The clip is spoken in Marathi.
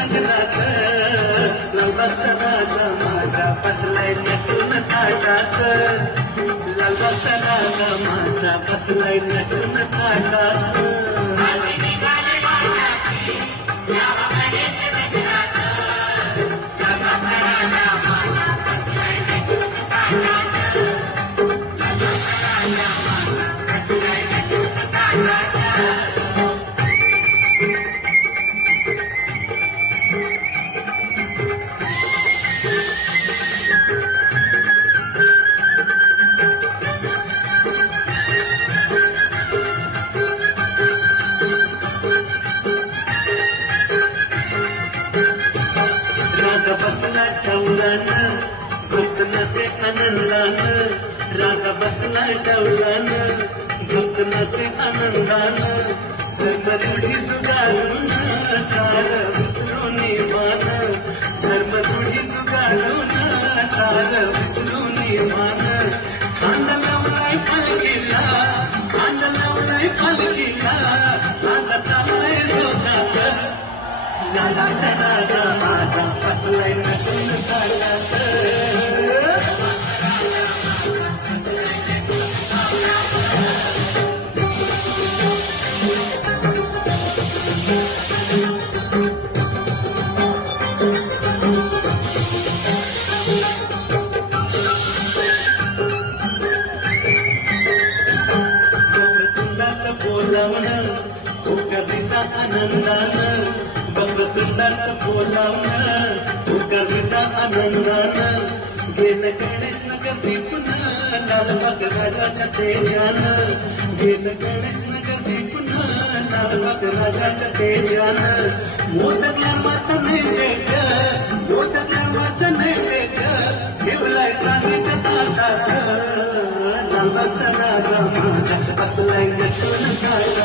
नगरात लालबागचा राजा माझा बसलाय नटून ताटात लालबागचा राजा माझा बसलाय नटून ताटात राजा बसला टवलानं गोपनाचे आनंदानं राजा बसला टवलानं गोपनाचे आनंदानं धर्मरूढी जुगारून सार विसरून मान धर्मरूढी जुगारून सार विसरून मान खांदा लावलाय पालखीला खांदा लावलाय पालखीला माझा चाललाय रोजात लालाचा राजा माझा बसलाय नटून ताटात वक्रतुंडाचं बोलावणं कविता आनंदानं वक्रतुंडाचं बोलावणं कविता आनंदानं गेलं गणेश नगर पुन्हा लालबाग राजाच्या तेजानं गेलं गणेश नगर पुन्हा लालबाग राजाच्या तेजानं मोदक लांबाचं नैवेद्य मोदक लांबाचं नैवेद्य ठेवलाय चांदीच्या ताटात लालबागचा राजा माझा बसलाय नटून ताटात